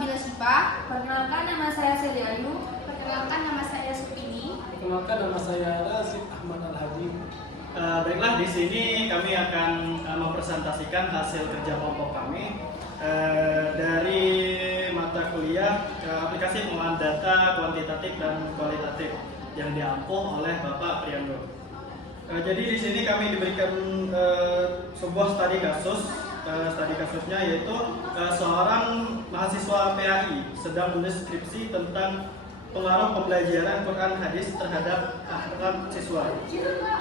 Salsabila Syifa. Perkenalkan, nama saya Seliayu. Perkenalkan, nama saya Supini. Perkenalkan, nama saya Rasid Ahmad Al-Habib. Baiklah, di sini kami akan mempresentasikan hasil kerja kelompok kami dari mata kuliah aplikasi pengolahan data kuantitatif dan kualitatif yang diampu oleh Bapak Priando. Jadi di sini kami diberikan sebuah studi kasus. Studi kasusnya yaitu seorang mahasiswa PAI sedang menulis skripsi tentang pengaruh pembelajaran Quran hadis terhadap akhlak siswa.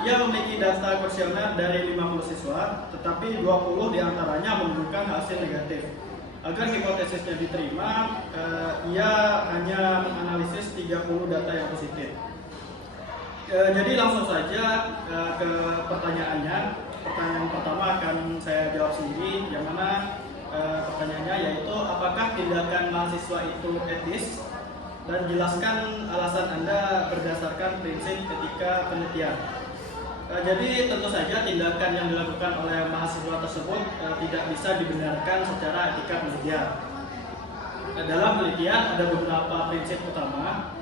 Ia memiliki data kuesioner dari 50 siswa, tetapi 20 diantaranya menunjukkan hasil negatif. Agar hipotesisnya diterima, ia hanya menganalisis 30 data yang positif. Jadi langsung saja ke pertanyaannya. Pertanyaan pertama akan saya jawab sendiri, yang mana pertanyaannya yaitu apakah tindakan mahasiswa itu etis, dan jelaskan alasan Anda berdasarkan prinsip etika penelitian. Jadi tentu saja tindakan yang dilakukan oleh mahasiswa tersebut tidak bisa dibenarkan secara etika penelitian. Dalam penelitian ada beberapa prinsip utama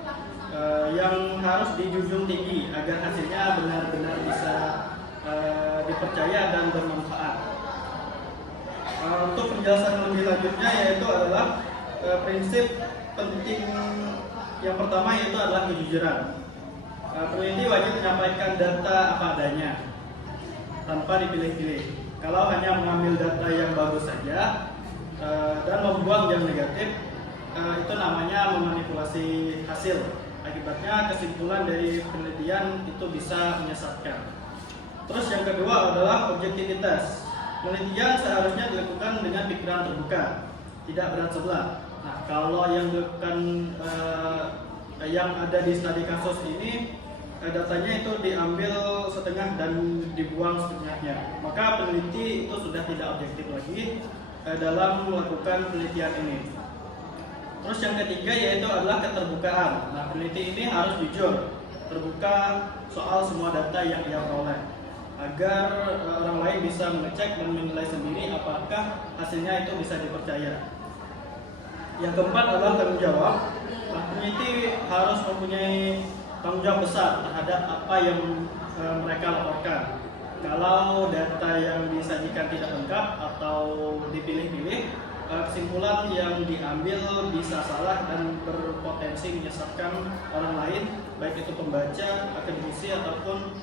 yang harus dijunjung tinggi agar hasilnya benar-benar bisa dipercaya dan bermanfaat. Untuk penjelasan lebih lanjutnya yaitu adalah prinsip penting yang pertama yaitu adalah kejujuran. Peneliti wajib menyampaikan data apa adanya tanpa dipilih-pilih. Kalau hanya mengambil data yang bagus saja dan membuang yang negatif, itu namanya memanipulasi hasil. Akibatnya kesimpulan dari penelitian itu bisa menyesatkan. Terus yang kedua adalah objektivitas. Penelitian seharusnya dilakukan dengan pikiran terbuka, tidak berat sebelah. Nah, kalau yang dilakukan yang ada di studi kasus ini, datanya itu diambil setengah dan dibuang setengahnya. Maka peneliti itu sudah tidak objektif lagi dalam melakukan penelitian ini. Terus yang ketiga yaitu adalah keterbukaan. Nah, peneliti ini harus jujur, terbuka soal semua data yang ia peroleh, agar orang lain bisa mengecek dan menilai sendiri apakah hasilnya itu bisa dipercaya. Yang keempat adalah tanggung jawab. Nah, peneliti harus mempunyai tanggung jawab besar terhadap apa yang mereka laporkan. Kalau data yang disajikan tidak lengkap atau dipilih-pilih, kesimpulan yang diambil bisa salah dan berpotensi menyesatkan orang lain, baik itu pembaca, akademisi ataupun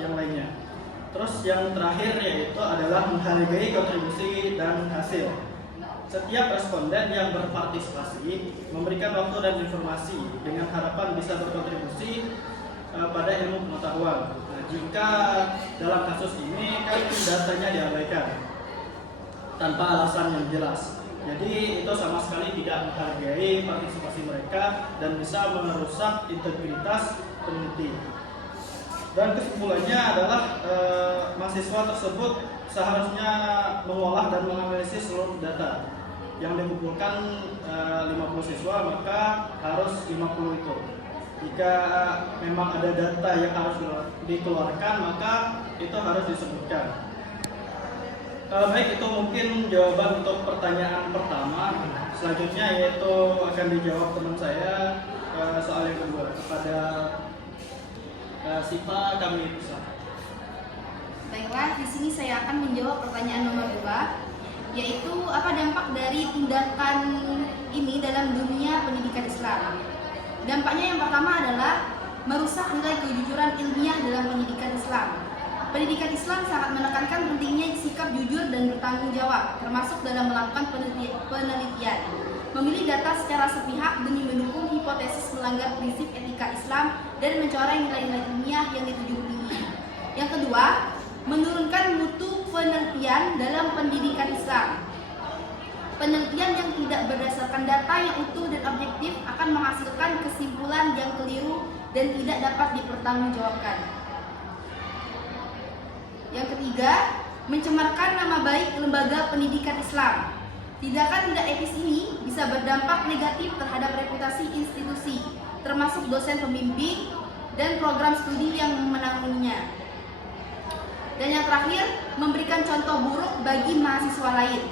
yang lainnya. Terus yang terakhir yaitu adalah menghargai kontribusi dan hasil. Setiap responden yang berpartisipasi memberikan waktu dan informasi dengan harapan bisa berkontribusi pada ilmu pengetahuan. Nah, jika dalam kasus ini kan datanya diabaikan tanpa alasan yang jelas, jadi itu sama sekali tidak menghargai partisipasi mereka dan bisa merusak integritas peneliti. Dan kesimpulannya adalah mahasiswa tersebut seharusnya mengolah dan menganalisis seluruh data yang dikumpulkan 50 siswa, maka harus 50 itu. Jika memang ada data yang harus dikeluarkan, maka itu harus disebutkan. Baik, itu mungkin jawaban untuk pertanyaan pertama. Selanjutnya yaitu akan dijawab teman saya soal yang kedua kepada Sipa kami bisa. Baiklah, di sini saya akan menjawab pertanyaan nomor 2, yaitu apa dampak dari tindakan ini dalam dunia pendidikan Islam. Dampaknya yang pertama adalah merusak nilai kejujuran ilmiah dalam pendidikan Islam. Pendidikan Islam sangat menekankan pentingnya sikap jujur dan bertanggung jawab, termasuk dalam melakukan penelitian. Memilih data secara sepihak demi mendukung hipotesis melanggar prinsip etika Islam dan mencoreng nilai-nilai ilmiah yang ditujung tinggi. Yang kedua, menurunkan mutu penelitian dalam pendidikan Islam. Penelitian yang tidak berdasarkan data yang utuh dan objektif akan menghasilkan kesimpulan yang keliru dan tidak dapat dipertanggungjawabkan. Yang ketiga, mencemarkan nama baik lembaga pendidikan Islam. Tindakan tidak etis ini bisa berdampak negatif terhadap reputasi institusi, termasuk dosen pembimbing dan program studi yang menanganinya. Dan yang terakhir, memberikan contoh buruk bagi mahasiswa lain.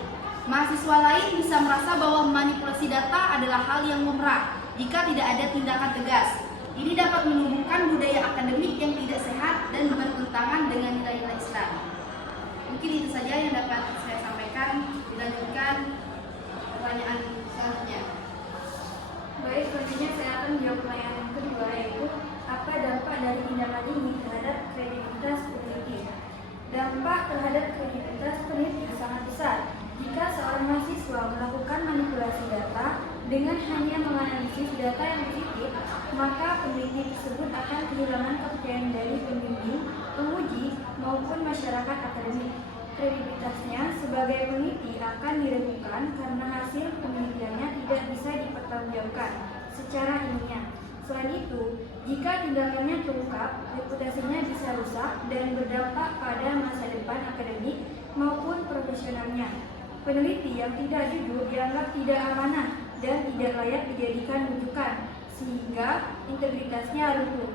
Mahasiswa lain bisa merasa bahwa manipulasi data adalah hal yang lumrah jika tidak ada tindakan tegas. Ini dapat menumbuhkan budaya akademik yang tidak sehat dan bertentangan dengan nilai-nilai Islam. Mungkin itu saja yang dapat saya sampaikan. Dilanjutkan pertanyaan selanjutnya. Baik, selanjutnya saya akan menjawab pertanyaan yang kedua, yaitu apa dampak dari tindakan ini terhadap kredibilitas peneliti? Dampak terhadap kredibilitas peneliti sangat besar. Jika seorang mahasiswa melakukan manipulasi data dengan hanya menganalisis data yang positif, maka peneliti tersebut akan kehilangan kepercayaan dari pembimbing, penguji, maupun masyarakat akademik. Kredibilitasnya sebagai peneliti akan diragukan karena hasil penelitiannya tidak bisa dipertanggungjawabkan secara ilmiah. Selain itu, jika tindakannya terungkap, reputasinya bisa rusak dan berdampak pada masa depan akademik maupun profesionalnya. Peneliti yang tidak jujur dianggap tidak amanah dan tidak layak dijadikan rujukan, sehingga integritasnya runtuh.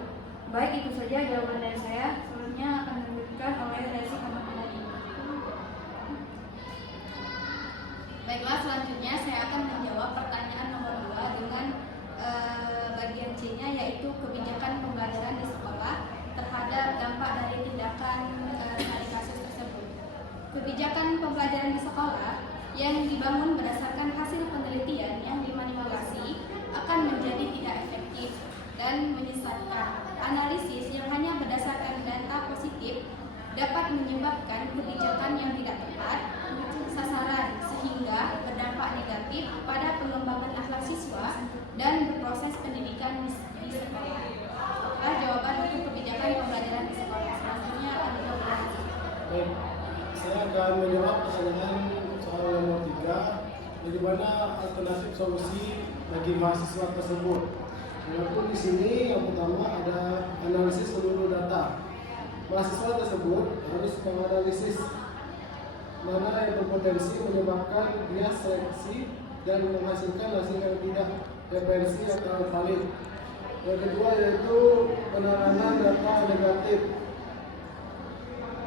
Baik, itu saja jawaban dari saya. Selanjutnya akan diberikan oleh Resi Ahmad Alhadi. Baiklah, selanjutnya saya akan menjawab pertanyaan nomor 2 dengan bagian C-nya, yaitu kebijakan pembelajaran di sekolah terhadap dampak dari tindakan dari kasus tersebut. Kebijakan pembelajaran di sekolah yang dibangun berdasarkan hasil penelitian yang dimanipulasi akan menjadi tidak efektif dan menyesatkan. Analisis yang hanya berdasarkan data positif dapat menyebabkan kebijakan yang tidak tepat sasaran sehingga berdampak negatif pada pengembangan akhlak siswa dan berproses pendidikan di sekolah. Itulah jawaban untuk kebijakan pembelajaran di sekolah. Selanjutnya akan dijawab. Baik, saya akan menjawab pertanyaan soal nomor 3. Bagaimana alternatif solusi bagi mahasiswa tersebut? Walaupun di sini yang pertama ada analisis seluruh data. Mahasiswa tersebut harus menganalisis mana yang berpotensi menyebabkan bias seleksi dan menghasilkan hasil yang tidak referensi atau valid. Yang kedua yaitu penanganan data negatif.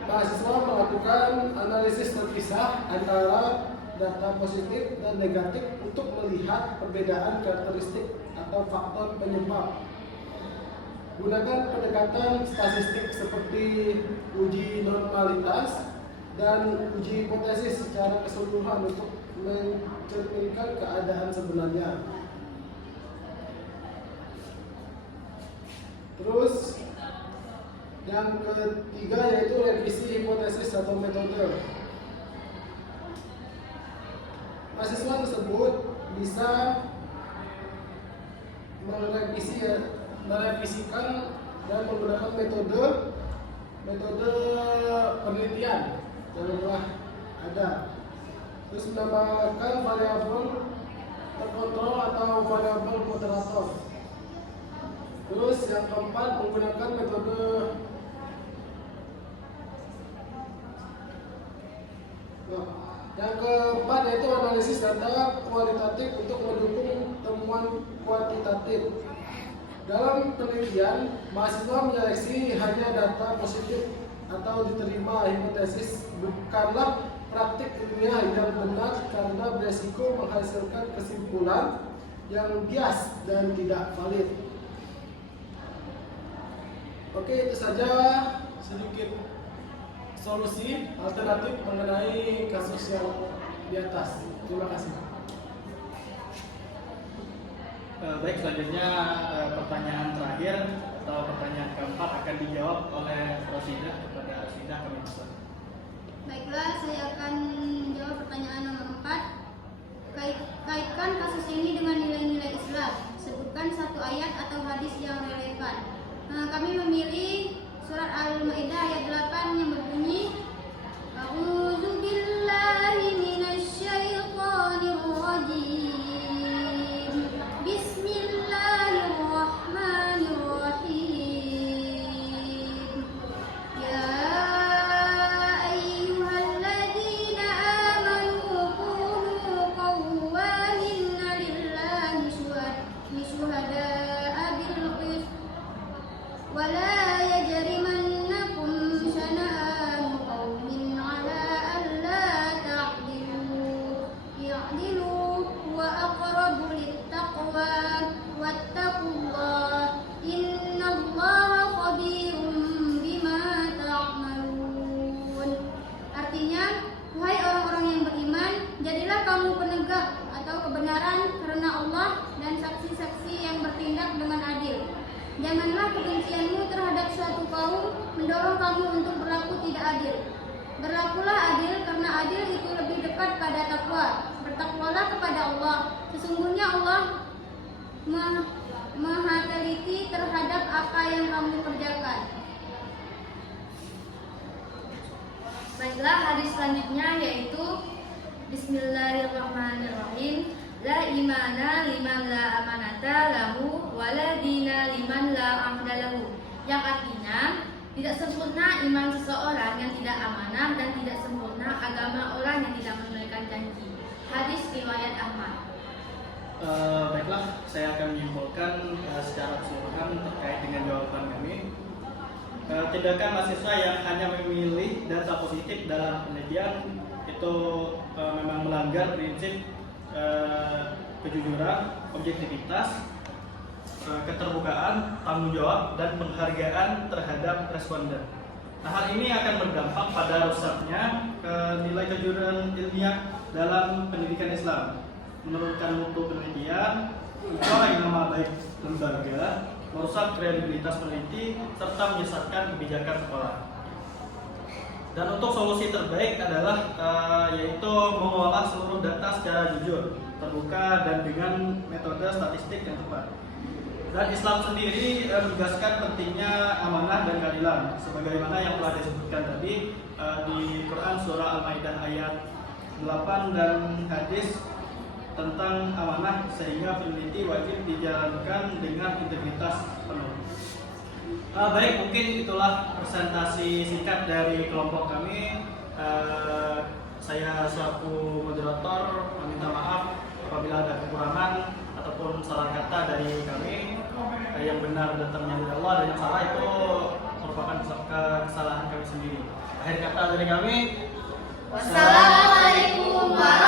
Mahasiswa melakukan analisis terpisah antara data positif dan negatif untuk melihat perbedaan karakteristik atau faktor penyebab. Gunakan pendekatan statistik seperti uji normalitas dan uji hipotesis secara keseluruhan untuk mencerminkan keadaan sebenarnya. Terus yang ketiga yaitu revisi hipotesis atau metode. Mahasiswa tersebut bisa merevisikan dan menggunakan metode penelitian yang telah ada. Terus menambahkan variabel terkontrol atau variabel moderator. Terus yang keempat menggunakan metode yang keempat yaitu analisis data kualitatif untuk mendukung temuan kuantitatif. Dalam penelitian, mahasiswa menyeleksi hanya data positif atau diterima hipotesis, bukanlah praktik ilmiah yang benar karena beresiko menghasilkan kesimpulan yang bias dan tidak valid. Oke, itu saja sedikit solusi alternatif mengenai kasus yang di atas. Terima kasih. Baik, selanjutnya pertanyaan terakhir atau pertanyaan keempat akan dijawab oleh Rosidah. Kepada Rosidah kami mohon. Baiklah, saya akan menjawab pertanyaan nomor 4. Kaitkan kasus ini dengan nilai-nilai Islam. Sebutkan satu ayat atau hadis yang relevan. Kami memilih surat Al-Maidah ayat 8 yang berbunyi, A'udzu billahi minasy syaithanir rajim. Bismillahirrahmanirrahim. Ya ayyuhalladzina amanu kunu qawwamina lillahi syuhada'a bil qist wa la yajrimannakum shana'anu qaumin 'ala alla ta'dilu huwa aqrabu littaqwa wattaqullah innallaha khabirum bima ta'malun. Artinya, wahai orang-orang yang beriman, jadilah kamu penegak atau kebenaran karena Allah dan saksi-saksi yang bertindak dengan adil. Janganlah kebencianmu terhadap suatu kaum mendorong kamu untuk berlaku tidak adil. Berlakulah adil karena adil itu lebih dekat pada takwa. Bertakwalah kepada Allah. Sesungguhnya Allah Maha teliti terhadap apa yang kamu kerjakan. Baiklah, hadis selanjutnya yaitu Bismillahirrahmanirrahim. La imana liman la amanata lahu wala dina liman la ahda lahu. Yang artinya, tidak sempurna iman seseorang yang tidak amanah dan tidak sempurna agama orang yang tidak menunaikan janji. Hadis riwayat Ahmad. Baiklah, saya akan menyimpulkan secara keseluruhan terkait dengan jawaban kami. Tindakan mahasiswa yang hanya memilih data positif dalam penelitian itu memang melanggar prinsip kejujuran, objektivitas, keterbukaan, tanggung jawab, dan penghargaan terhadap responden. Nah, hal ini akan berdampak pada rusaknya nilai kejujuran ilmiah dalam pendidikan Islam, menurunkan mutu penelitian, mencoreng nama baik lembaga, merusak kredibilitas peneliti, serta menyesatkan kebijakan sekolah. Dan untuk solusi terbaik adalah yaitu mengolah seluruh data secara jujur, terbuka, dan dengan metode statistik yang tepat. Dan Islam sendiri menegaskan pentingnya amanah dan keadilan, sebagaimana yang telah disebutkan tadi di Quran surah Al-Maidah ayat 8 dan hadis tentang amanah, sehingga peneliti wajib dijalankan dengan integritas penuh. Baik, mungkin itulah presentasi singkat dari kelompok kami. Saya selaku moderator meminta maaf apabila ada kekurangan ataupun salah kata dari kami. Yang benar datangnya dari Allah dan yang salah itu merupakan kesalahan kami sendiri. Akhir kata dari kami, Wassalamualaikum warahmatullahi